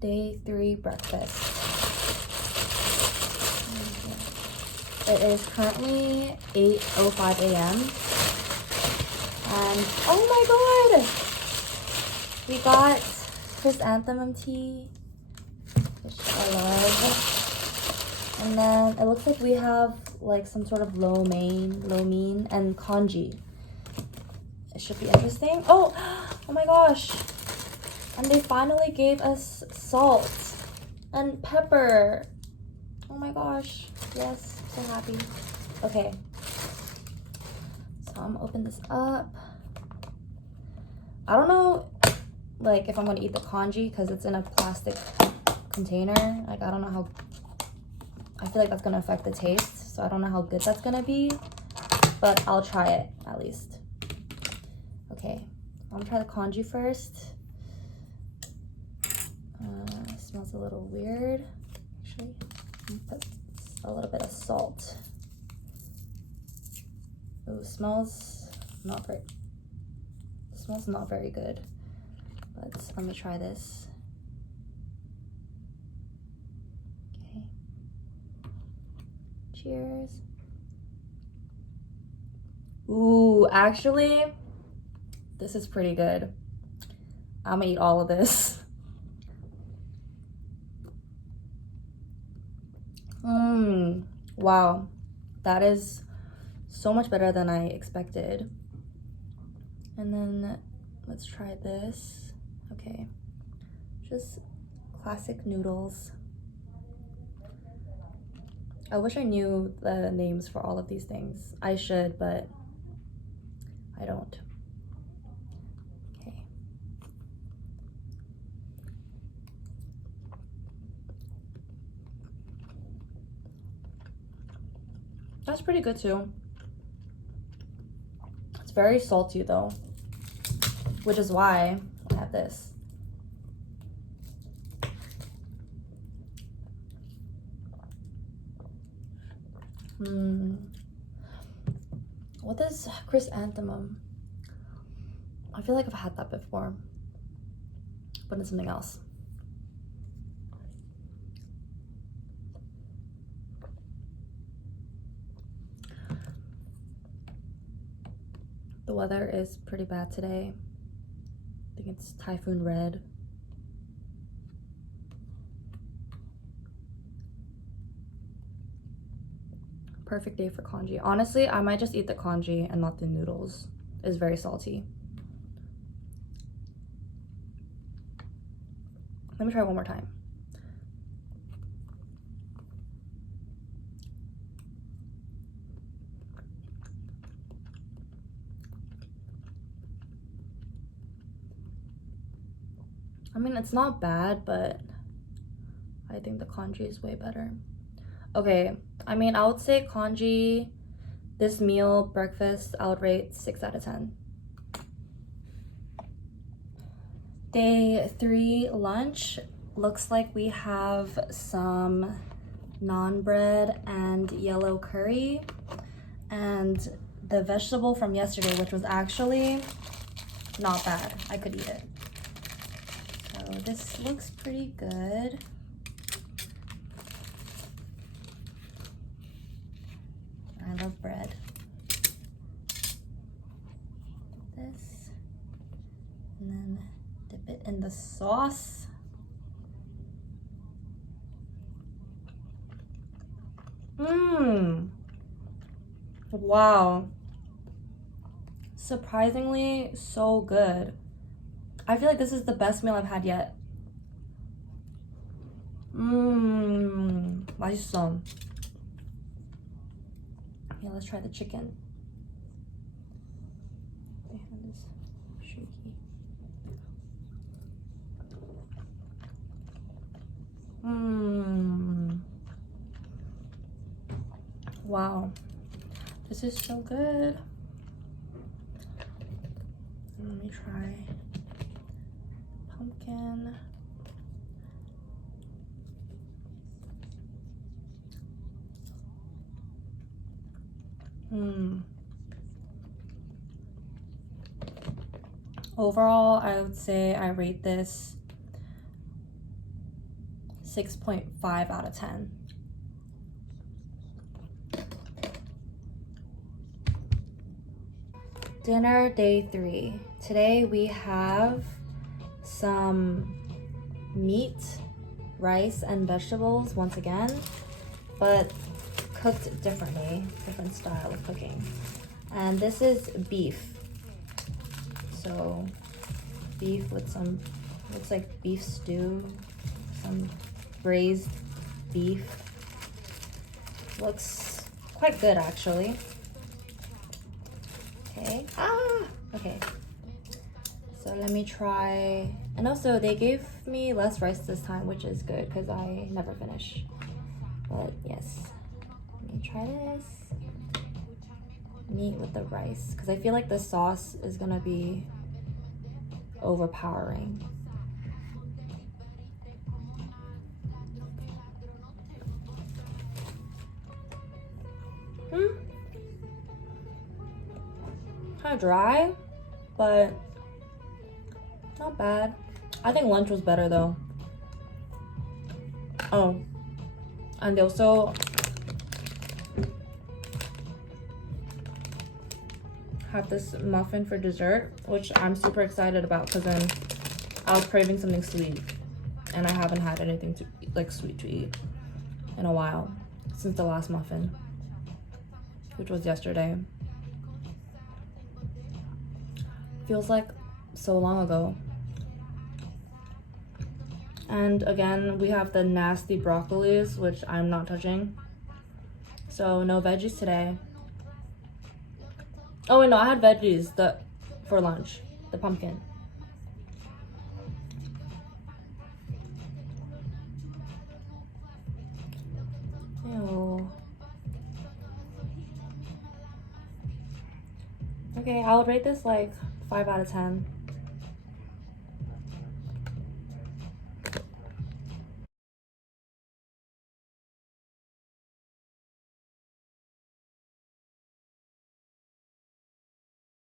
Day 3 breakfast. It is currently 8:05 a.m. And oh my god! We got chrysanthemum tea, which I love. And then it looks like we have like some sort of lo mein, and congee. It should be interesting. Oh my gosh! And they finally gave us salt and pepper. Oh my gosh! Yes, so happy. Okay, so I'm gonna open this up. I don't know, like if I'm gonna eat the congee because it's in a plastic container. Like I don't know how. I feel like that's gonna affect the taste, so I don't know how good that's gonna be, but I'll try it at least. Okay, I'm gonna try the congee first. Smells a little weird, actually. Put a little bit of salt. Ooh, smells not very good, but let me try this. Okay. Cheers. Ooh, actually, this is pretty good. I'm gonna eat all of this. Wow, that is so much better than I expected. And then let's try this. Okay, just classic noodles. I wish I knew the names for all of these things. I should, but I don't. Okay. That's pretty good too. It's very salty though, which is why I have this. What is chrysanthemum? I feel like I've had that before, but it's something else. The weather is pretty bad today. I think it's typhoon red. Perfect day for congee. Honestly, I might just eat the congee and not the noodles. It's very salty. Let me try one more time. I mean, it's not bad, but I think the congee is way better. Okay, I mean, I would say congee, this meal, breakfast, I would rate 6 out of 10. Day 3 lunch. Looks like we have some naan bread and yellow curry, and the vegetable from yesterday, which was actually not bad. I could eat it. So this looks pretty good. I love bread. This, and then dip it in the sauce. Wow. Surprisingly so good. I feel like this is the best meal I've had yet. 맛있어. Yeah, let's try the chicken. My hand is shaky. Wow, this is so good. Let me try pumpkin. Overall, I would say I rate this 6.5 out of 10. Dinner day 3. Today we have some meat, rice, and vegetables once again, but cooked differently, different style of cooking. And this is beef. So beef with some, looks like beef stew, some braised beef. Looks quite good actually. Okay. Okay. So let me try. And also they gave me less rice this time, which is good because I never finish. But yes. Let me try this. Meat with the rice. Because I feel like the sauce is going to be overpowering. Kind of dry, but not bad. I think lunch was better though. Oh, and they also have this muffin for dessert, which I'm super excited about because then I was craving something sweet, and I haven't had anything to like sweet to eat in a while since the last muffin, which was yesterday. Feels like so long ago. And again, we have the nasty broccolis, which I'm not touching. So no veggies today. Oh wait, no, I had veggies for lunch, the pumpkin. Ew. Okay, I'll rate this like 5 out of 10.